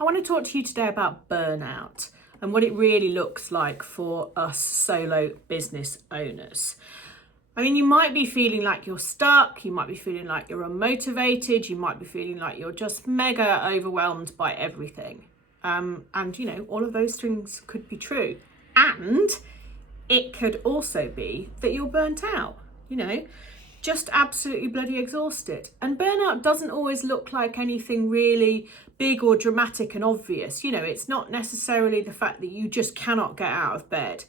I want to talk to you today about burnout and what it really looks like for us solo business owners. I mean, you might be feeling like you're stuck, you might be feeling like you're unmotivated, you might be feeling like you're just mega overwhelmed by everything. And you know, all of those things could be true. And it could also be that you're burnt out, you know, just absolutely bloody exhausted. And burnout doesn't always look like anything really big or dramatic and obvious. You know, it's not necessarily the fact that you just cannot get out of bed.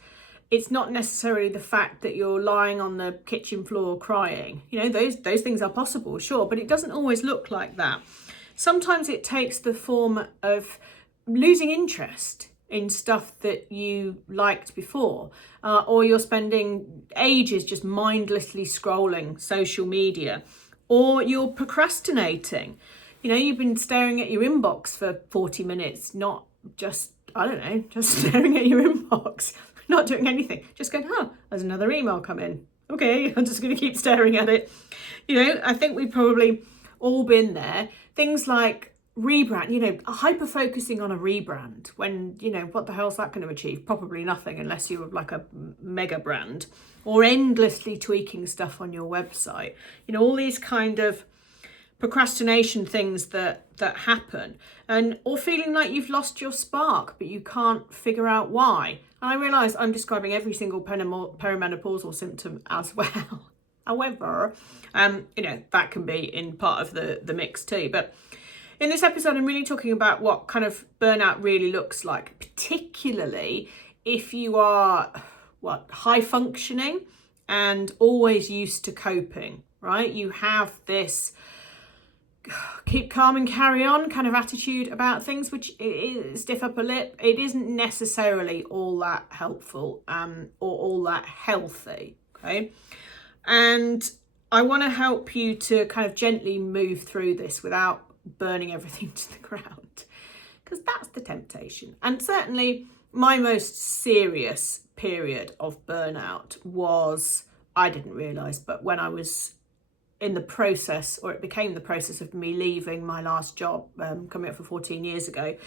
It's not necessarily the fact that you're lying on the kitchen floor crying. You know, those things are possible, sure, but it doesn't always look like that. Sometimes it takes the form of losing interest in stuff that you liked before, or you're spending ages just mindlessly scrolling social media, or you're procrastinating. You know, you've been staring at your inbox for 40 minutes, not just, I don't know, just staring at your inbox, not doing anything, just going, there's another email come in. Okay, I'm just going to keep staring at it. You know, I think we've probably all been there. Things like rebrand, you know, hyper focusing on a rebrand when, you know, what the hell is that going to achieve? Probably nothing unless you're like a mega brand, or endlessly tweaking stuff on your website. You know, all these kind of procrastination things that happen, and or feeling like you've lost your spark but you can't figure out why. And I realise I'm describing every single perimenopausal symptom as well. However, you know, that can be in part of the mix too. But in this episode, I'm really talking about what kind of burnout really looks like, particularly if you are high functioning and always used to coping, right? You have this keep calm and carry on kind of attitude about things, which is stiff upper lip. It isn't necessarily all that helpful or all that healthy, okay? And I want to help you to kind of gently move through this without burning everything to the ground, because that's the temptation. And certainly my most serious period of burnout was, I didn't realise, but when I was in the process, or it became the process of me leaving my last job, coming up for 14 years ago.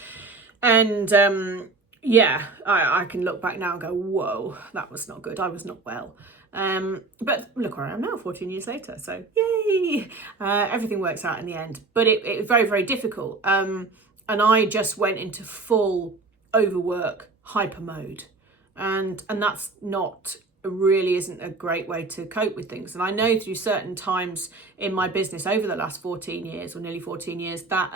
And I can look back now and go, whoa, that was not good. I was not well. But look where I am now, 14 years later. So yay, everything works out in the end. But it was very, very difficult. And I just went into full overwork hyper mode. And that's not really isn't a great way to cope with things. And I know through certain times in my business over the last 14 years or nearly 14 years that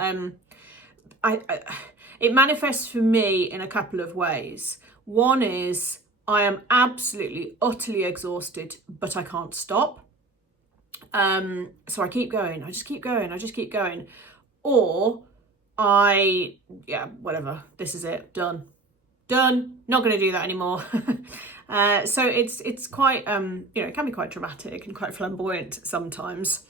it manifests for me in a couple of ways. One is I am absolutely utterly exhausted, but I can't stop. So I keep going, I just keep going. Or whatever, this is it, done, not going to do that anymore. So it's quite, you know, it can be quite dramatic and quite flamboyant sometimes,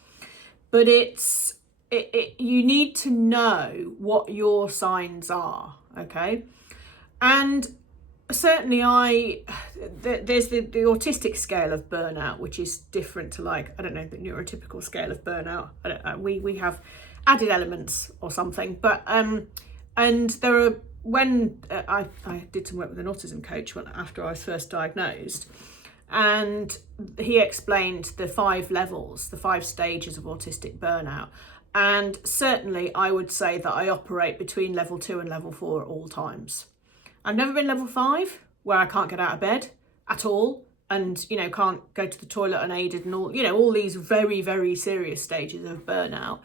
but you need to know what your signs are, okay? And certainly there's the autistic scale of burnout, which is different to, like, I don't know, the neurotypical scale of burnout. We have added elements or something, but and there are, when I did some work with an autism coach after I was first diagnosed, and he explained the 5 levels, the 5 stages of autistic burnout. And certainly I would say that I operate between level 2 and level 4 at all times. I've never been level 5, where I can't get out of bed at all, and, you know, can't go to the toilet unaided, and all, you know, all these very, very serious stages of burnout.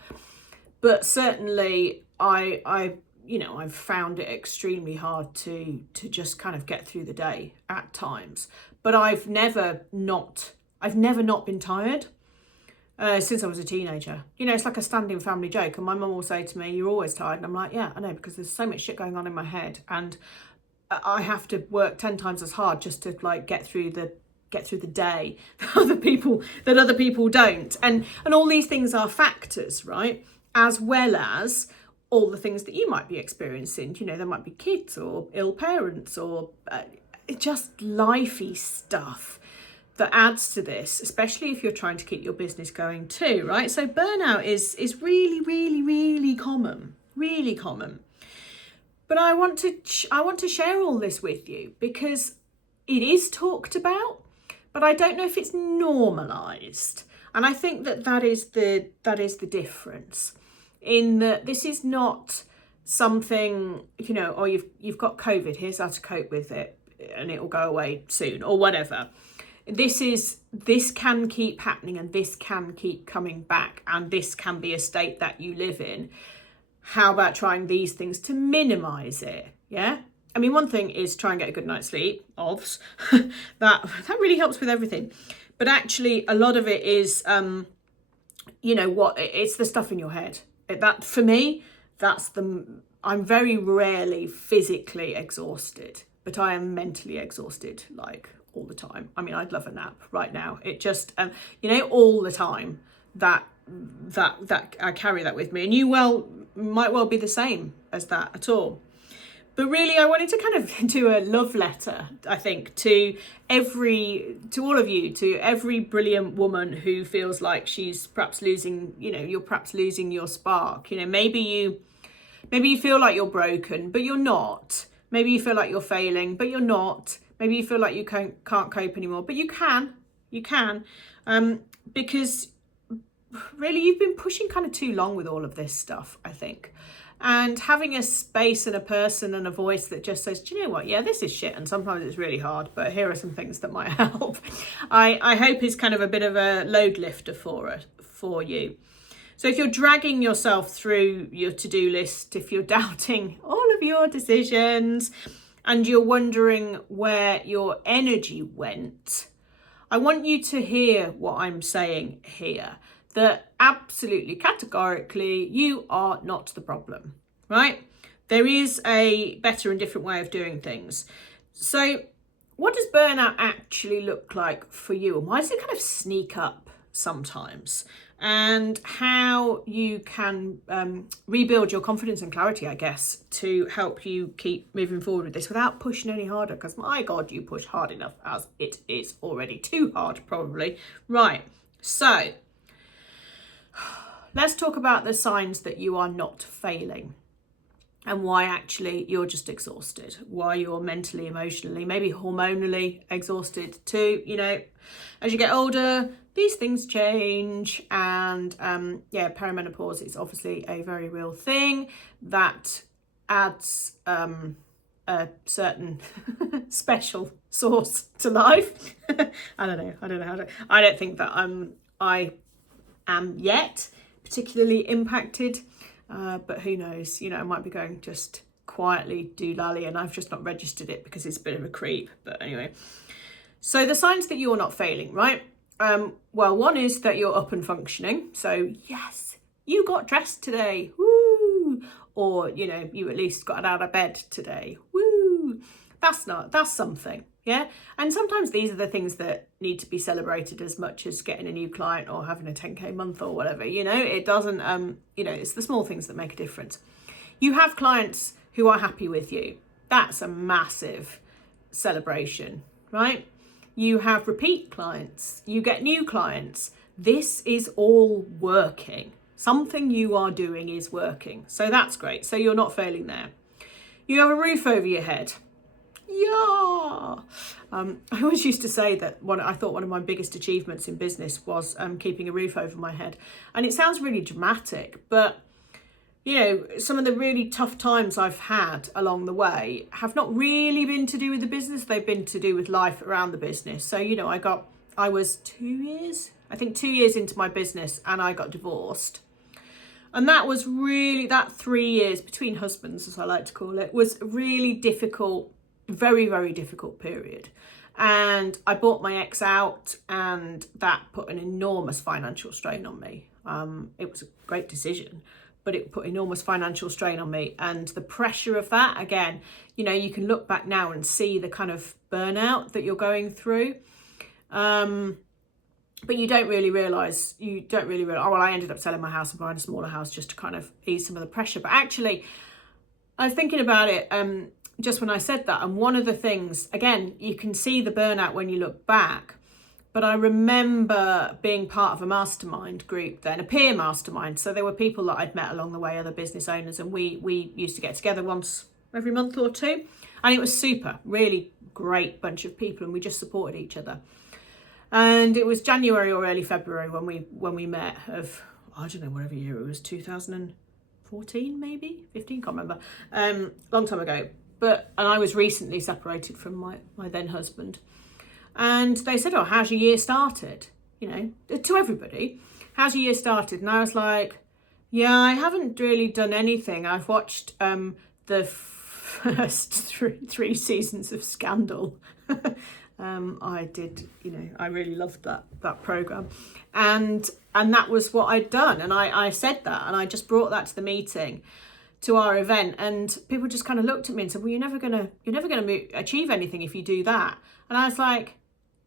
But certainly I've found it extremely hard to just kind of get through the day at times. But I've never not been tired since I was a teenager. You know, it's like a standing family joke. And my mum will say to me, "You're always tired." And I'm like, yeah, I know, because there's so much shit going on in my head, and I have to work 10 times as hard just to, like, get through the day that other people don't. And all these things are factors, right? As well as all the things that you might be experiencing. You know, there might be kids or ill parents or just lifey stuff that adds to this, especially if you're trying to keep your business going too, right? So burnout is really, really, really common, really common. But I want to share all this with you because it is talked about, but I don't know if it's normalized. And I think that is the difference, in that this is not something, you know, oh, you've got COVID, here's how to cope with it and it will go away soon or whatever. This can keep happening, and this can keep coming back, and this can be a state that you live in. How about trying these things to minimize it? Yeah. I mean, one thing is try and get a good night's sleep, obvs. that really helps with everything. But actually, a lot of it is, you know what, it's the stuff in your head. That, for me, I'm very rarely physically exhausted, but I am mentally exhausted, like, all the time. I mean, I'd love a nap right now. It just, you know, all the time that I carry that with me. And you might well be the same as that at all. But really, I wanted to kind of do a love letter, I think, to all of you, to every brilliant woman who feels like she's perhaps losing, you know, you're perhaps losing your spark. You know, maybe you feel like you're broken, but you're not. Maybe you feel like you're failing, but you're not. Maybe you feel like you can't cope anymore, but you can, because really you've been pushing kind of too long with all of this stuff, I think. And having a space and a person and a voice that just says, do you know what? Yeah, this is shit. And sometimes it's really hard, but here are some things that might help. I hope is kind of a bit of a load lifter for you. So if you're dragging yourself through your to-do list, if you're doubting all of your decisions and you're wondering where your energy went, I want you to hear what I'm saying here. That absolutely, categorically, you are not the problem, right? There is a better and different way of doing things. So what does burnout actually look like for you? And why does it kind of sneak up sometimes? And how you can rebuild your confidence and clarity, I guess, to help you keep moving forward with this without pushing any harder. Because my God, you push hard enough as it is already too hard, probably. Right, so let's talk about the signs that you are not failing and why actually you're just exhausted, why you're mentally, emotionally, maybe hormonally exhausted too. You know, as you get older, these things change, and perimenopause is obviously a very real thing that adds a certain special sauce to life. I don't know. I don't think that I am yet particularly impacted, but who knows? You know, I might be going just quietly doolally, and I've just not registered it because it's a bit of a creep. But anyway, so the signs that you're not failing, right? Well, one is that you're up and functioning. So yes, you got dressed today, woo! Or, you know, you at least got out of bed today, woo! That's something. Yeah. And sometimes these are the things that need to be celebrated as much as getting a new client or having a 10K month or whatever. You know, it doesn't, you know, it's the small things that make a difference. You have clients who are happy with you. That's a massive celebration, right? You have repeat clients. You get new clients. This is all working. Something you are doing is working. So that's great. So you're not failing there. You have a roof over your head. Yeah. I always used to say that I thought one of my biggest achievements in business was keeping a roof over my head. And it sounds really dramatic, but you know, some of the really tough times I've had along the way have not really been to do with the business. They've been to do with life around the business. So, you know, I was 2 years into my business, and I got divorced. And that was really, that 3 years between husbands, as I like to call it, was really difficult. Very, very difficult period. And I bought my ex out, and that put an enormous financial strain on me. It was a great decision, but it put enormous financial strain on me. And the pressure of that, again, you know, you can look back now and see the kind of burnout that you're going through. But you don't really realise, oh, well, I ended up selling my house and buying a smaller house just to kind of ease some of the pressure. But actually, I was thinking about it just when I said that. And one of the things, again, you can see the burnout when you look back. But I remember being part of a mastermind group then, a peer mastermind. So there were people that I'd met along the way, other business owners, and we used to get together once every month or two. And it was super, really great bunch of people, and we just supported each other. And it was January or early February when we met of, I don't know, whatever year it was, 2014 maybe, 15, can't remember, long time ago. And I was recently separated from my then husband. And they said, oh, how's your year started? You know, to everybody, how's your year started? And I was like, yeah, I haven't really done anything. I've watched the first three seasons of Scandal. I did, you know, I really loved that programme. And that was what I'd done. And I said that, and I just brought that to the meeting, to our event, and people just kind of looked at me and said, well, you're never gonna achieve anything if you do that. And I was like,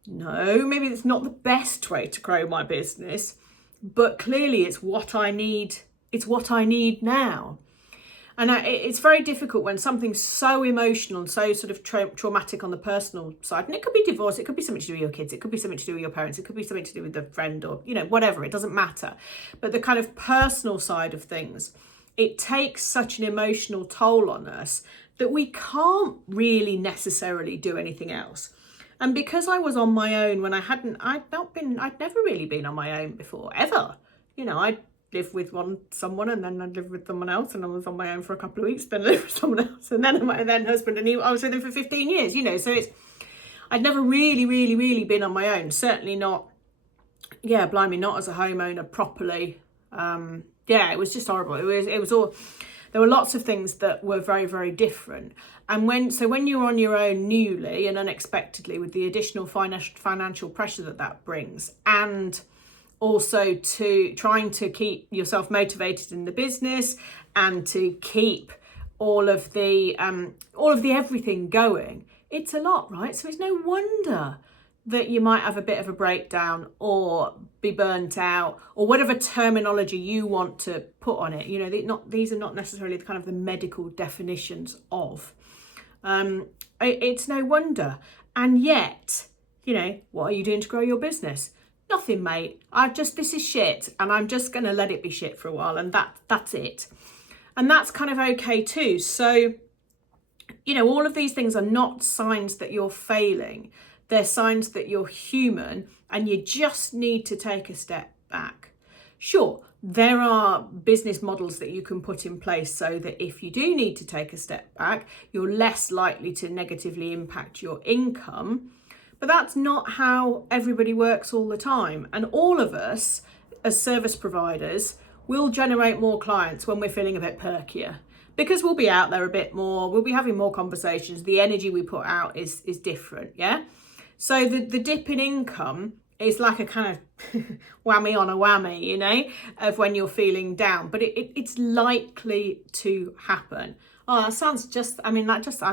no, maybe it's not the best way to grow my business, but clearly it's what I need. It's what I need now. And it's very difficult when something's so emotional and so sort of traumatic on the personal side. And it could be divorce, it could be something to do with your kids, it could be something to do with your parents, it could be something to do with a friend, or, you know, whatever, it doesn't matter. But the kind of personal side of things, it takes such an emotional toll on us that we can't really necessarily do anything else. And because I was on my own when I'd never really been on my own before, ever. You know, I'd lived with someone, and then I'd lived with someone else, and I was on my own for a couple of weeks, then lived with someone else, and then my then husband, and I was with him for 15 years, you know, so I'd never really been on my own. Certainly not, not as a homeowner properly. It was just horrible. It was all, there were lots of things that were very, very different. And when you're on your own newly and unexpectedly, with the additional financial pressure that brings, and also to trying to keep yourself motivated in the business, and to keep all of the everything going, it's a lot, right? So it's no wonder that you might have a bit of a breakdown, or be burnt out, or whatever terminology you want to put on it. You know, these are not necessarily the kind of the medical definitions of. It's no wonder. And yet, you know, what are you doing to grow your business? Nothing, mate. This is shit, and I'm just going to let it be shit for a while, and that's it. And that's kind of okay too. So, you know, all of these things are not signs that you're failing. They're signs that you're human, and you just need to take a step back. Sure, there are business models that you can put in place so that if you do need to take a step back, you're less likely to negatively impact your income. But that's not how everybody works all the time. And all of us as service providers will generate more clients when we're feeling a bit perkier, because we'll be out there a bit more, we'll be having more conversations, the energy we put out is different, yeah? So the dip in income is like a kind of whammy on a whammy, you know, of when you're feeling down, but it's likely to happen. Oh, that sounds I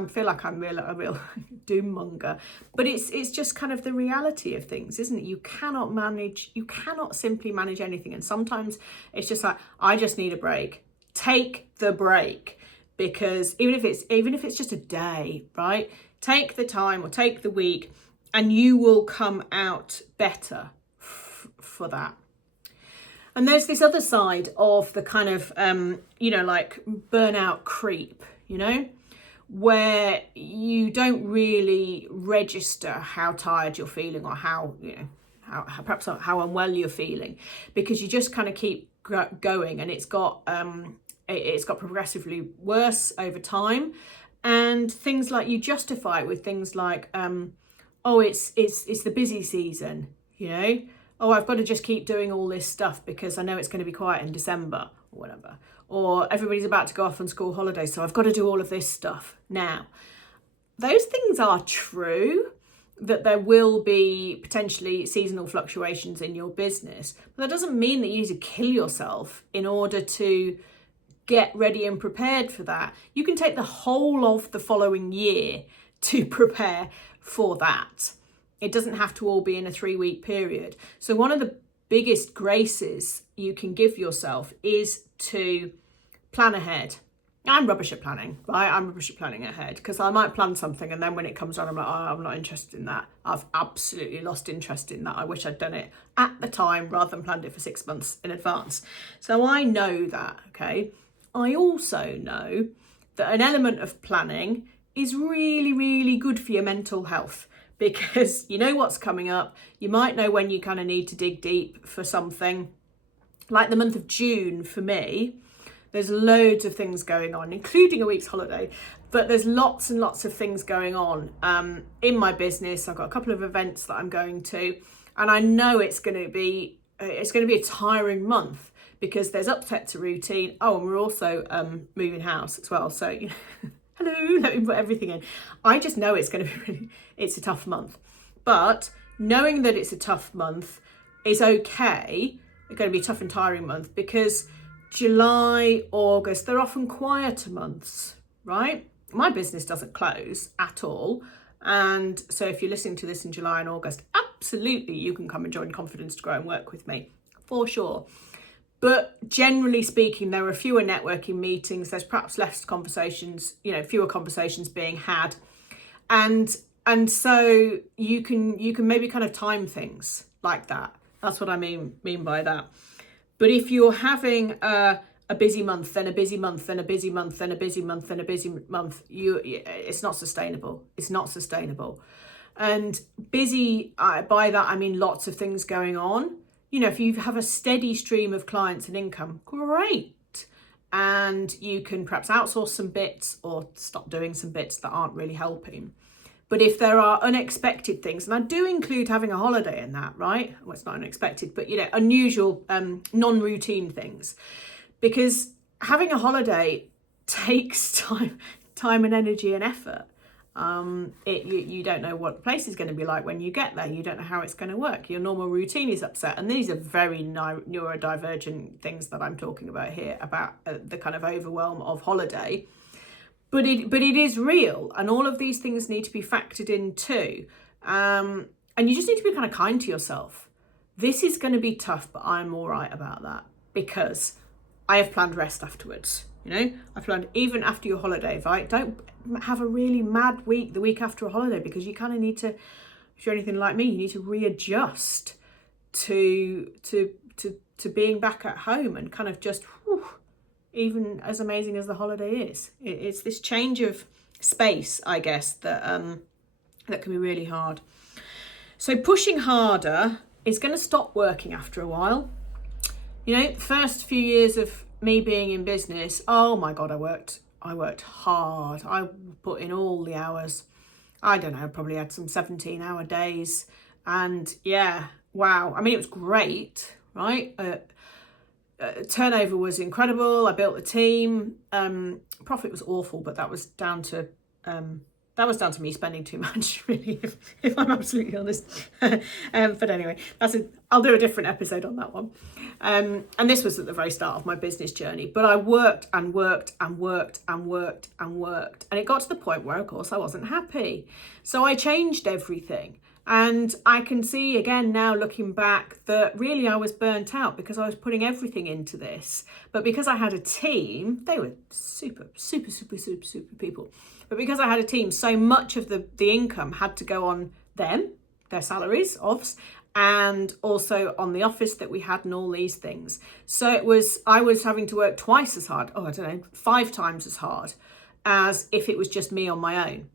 feel like I'm a real doom monger, but it's just kind of the reality of things, isn't it? You cannot simply manage anything. And sometimes it's just like, I just need a break. Take the break, because even if it's just a day, right? Take the time, or take the week, and you will come out better for that. And there's this other side of the kind of, like burnout creep, you know, where you don't really register how tired you're feeling, or how unwell you're feeling, because you just kind of keep going, and it's got progressively worse over time. And things like, you justify it with things like, it's the busy season, you know, oh, I've got to just keep doing all this stuff because I know it's going to be quiet in December, or whatever. Or everybody's about to go off on school holidays, so I've got to do all of this stuff now. Those things are true, that there will be potentially seasonal fluctuations in your business, but that doesn't mean that you need to kill yourself in order to get ready and prepared for that. You can take the whole of the following year to prepare for that. It doesn't have to all be in a 3-week period. So one of the biggest graces you can give yourself is to plan ahead. I'm rubbish at planning, right? I'm rubbish at planning ahead, because I might plan something, and then when it comes on, I'm like, oh, I'm not interested in that. I've absolutely lost interest in that. I wish I'd done it at the time rather than planned it for 6 months in advance. So I know that, okay? I also know that an element of planning is really, really good for your mental health, because you know what's coming up. You might know when you kind of need to dig deep for something. Like the month of June for me, there's loads of things going on, including a week's holiday, but there's lots and lots of things going on in my business. I've got a couple of events that I'm going to, and I know it's going to be a tiring month because there's upset to routine. Oh, and we're also moving house as well. So, you know, hello, let me put everything in. I just know it's going to be it's a tough month, but knowing that it's a tough month is okay. It's going to be a tough and tiring month because July, August, they're often quieter months, right? My business doesn't close at all. And so if you're listening to this in July and August, absolutely you can come and join Confidence to Grow and work with me, for sure. But generally speaking, there are fewer networking meetings. There's perhaps less conversations, you know, fewer conversations being had. And so you can maybe kind of time things like that. That's what I mean by that. But if you're having a busy month, then a busy month, then a busy month, then a busy month, then a busy month, it's not sustainable. It's not sustainable. And busy, by that I mean lots of things going on. You know, if you have a steady stream of clients and income, great. And you can perhaps outsource some bits or stop doing some bits that aren't really helping. But if there are unexpected things, and I do include having a holiday in that, right? Well, it's not unexpected, but, you know, unusual, non-routine things. Because having a holiday takes time and energy and effort. You don't know what the place is going to be like when you get there. You don't know how it's going to work. Your normal routine is upset. And these are very neurodivergent things that I'm talking about here, about the kind of overwhelm of holiday. But it is real, and all of these things need to be factored in too. And you just need to be kind of kind to yourself. This is going to be tough, but I'm all right about that because I have planned rest afterwards. You know, I planned even after your holiday, right? Don't have a really mad week the week after a holiday, because you kind of need to, if you're anything like me, you need to readjust to being back at home and kind of just, whew, even as amazing as the holiday is, it's this change of space, I guess, that can be really hard. So pushing harder is going to stop working after a while. You know, the first few years of me being in business, oh my God, I worked hard. I put in all the hours. I don't know, I probably had some 17-hour days. And yeah, wow. I mean, it was great, right? Turnover was incredible. I built a team. Profit was awful, but that was down to me spending too much, really, if I'm absolutely honest. But anyway, I'll do a different episode on that one. And this was at the very start of my business journey. But I worked and worked and worked and worked and worked, and it got to the point where, of course, I wasn't happy. So I changed everything. And I can see again now, looking back, that really I was burnt out because I was putting everything into this. But because I had a team, they were super people. But because I had a team, so much of the income had to go on them, their salaries, OFS, and also on the office that we had and all these things. So I was having to work twice as hard, 5 times as hard as if it was just me on my own.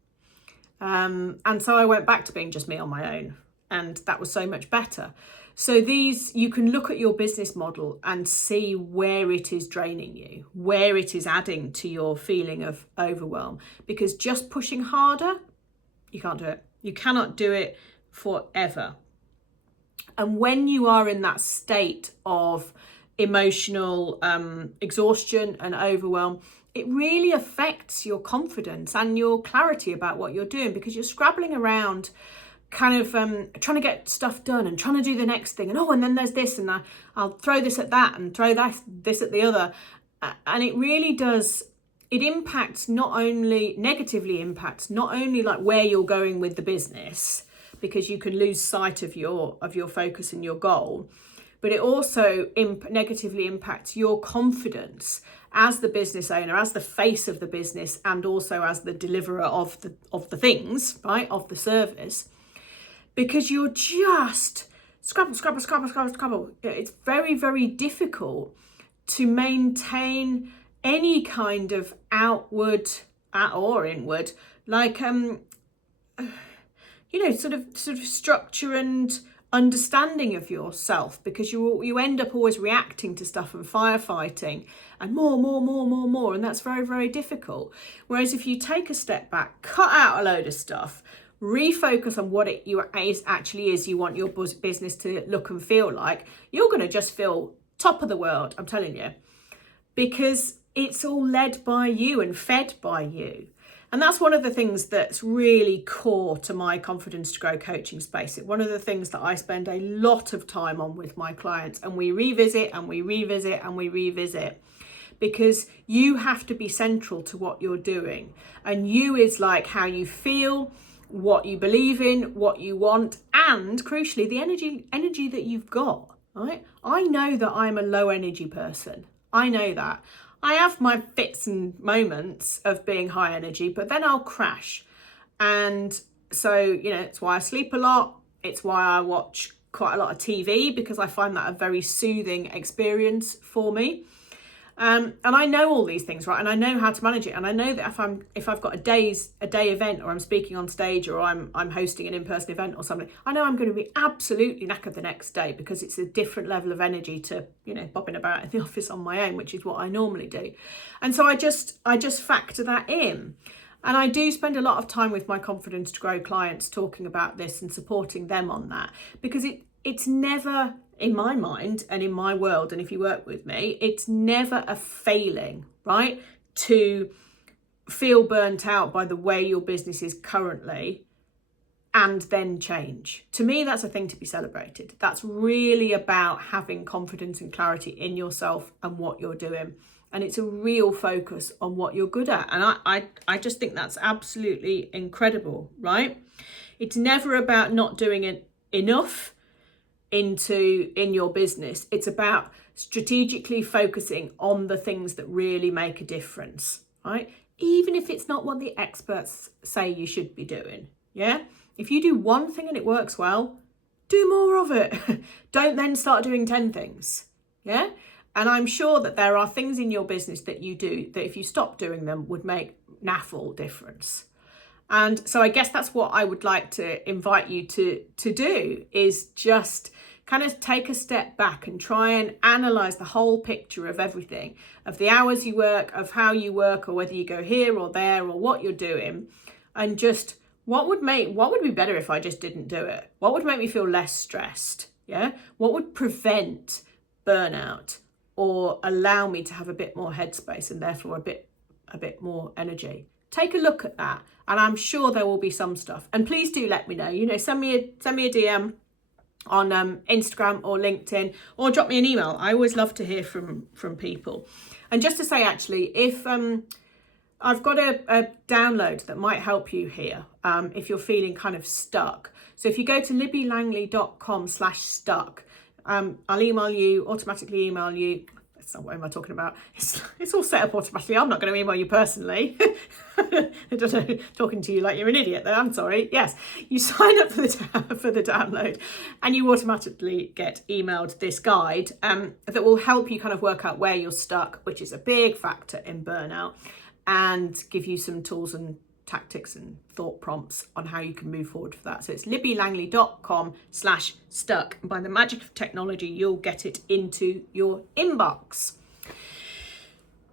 And so I went back to being just me on my own, and that was so much better. So you can look at your business model and see where it is draining you, where it is adding to your feeling of overwhelm, because just pushing harder, you can't do it. You cannot do it forever. And when you are in that state of emotional exhaustion and overwhelm, it really affects your confidence and your clarity about what you're doing, because you're scrabbling around kind of trying to get stuff done and trying to do the next thing. And then there's this, and I'll throw this at that and throw this at the other. And it really does, it impacts negatively impacts not only like where you're going with the business, because you can lose sight of your focus and your goal, but it also negatively impacts your confidence as the business owner, as the face of the business, and also as the deliverer of the things, right, of the service, because you're just scrabble. It's very, very difficult to maintain any kind of outward or inward, like sort of structure and understanding of yourself, because you end up always reacting to stuff and firefighting and more, and that's very, very difficult. Whereas if you take a step back, cut out a load of stuff, refocus on what it actually is you want your business to look and feel like, you're going to just feel top of the world, I'm telling you, because it's all led by you and fed by you. And that's one of the things that's really core to my Confidence to Grow coaching space. It's one of the things that I spend a lot of time on with my clients, and we revisit and we revisit and we revisit, because you have to be central to what you're doing. And you is like how you feel, what you believe in, what you want, and crucially, the energy that you've got, right? I know that I'm a low energy person. I know that. I have my fits and moments of being high energy, but then I'll crash. And so, it's why I sleep a lot. It's why I watch quite a lot of TV, because I find that a very soothing experience for me. And I know all these things, right? And I know how to manage it. And I know that if I've got a day event, or I'm speaking on stage, or I'm hosting an in-person event or something, I know I'm going to be absolutely knackered the next day, because it's a different level of energy to, bobbing about in the office on my own, which is what I normally do. And so I just factor that in. And I do spend a lot of time with my Confidence to Grow clients talking about this and supporting them on that, because it's never, in my mind and in my world, and if you work with me, it's never a failing, right? To feel burnt out by the way your business is currently and then change. To me, that's a thing to be celebrated. That's really about having confidence and clarity in yourself and what you're doing. And it's a real focus on what you're good at. And I just think that's absolutely incredible, right? It's never about not doing it enough in your business. It's about strategically focusing on the things that really make a difference, right? Even if it's not what the experts say you should be doing, yeah? If you do one thing and it works well, do more of it. Don't then start doing 10 things, yeah? And I'm sure that there are things in your business that you do that if you stop doing them would make naffle difference. And so I guess that's what I would like to invite you to do, is just kind of take a step back and try and analyze the whole picture of everything, of the hours you work, of how you work, or whether you go here or there, or what you're doing, and just what would be better if I just didn't do it? What would make me feel less stressed? Yeah. What would prevent burnout or allow me to have a bit more headspace and therefore a bit more energy? Take a look at that, and I'm sure there will be some stuff. And please do let me know. Send me a DM on Instagram or LinkedIn, or drop me an email. I always love to hear from people. And just to say, actually, if I've got a download that might help you here, if you're feeling kind of stuck. So if you go to libbylangley.com/stuck, I'll automatically email you. That's not what am I talking about. It's all set up automatically. I'm not going to email you personally. Talking to you like you're an idiot there. I'm sorry. Yes, you sign up for the download, and you automatically get emailed this guide that will help you kind of work out where you're stuck, which is a big factor in burnout, and give you some tools and tactics and thought prompts on how you can move forward for that. So it's libbylangley.com/stuck. And by the magic of technology, you'll get it into your inbox.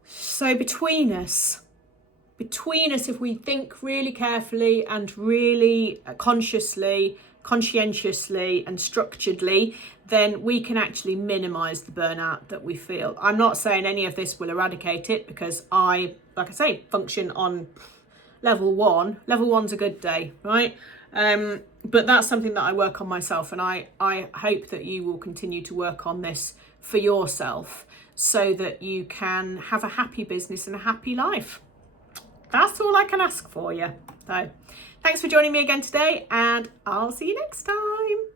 So between us, if we think really carefully and really conscientiously and structuredly, then we can actually minimize the burnout that we feel. I'm not saying any of this will eradicate it, because I function on level 1. Level 1's a good day, right? But that's something that I work on myself, and I hope that you will continue to work on this for yourself, so that you can have a happy business and a happy life. That's all I can ask for you. So thanks for joining me again today, and I'll see you next time.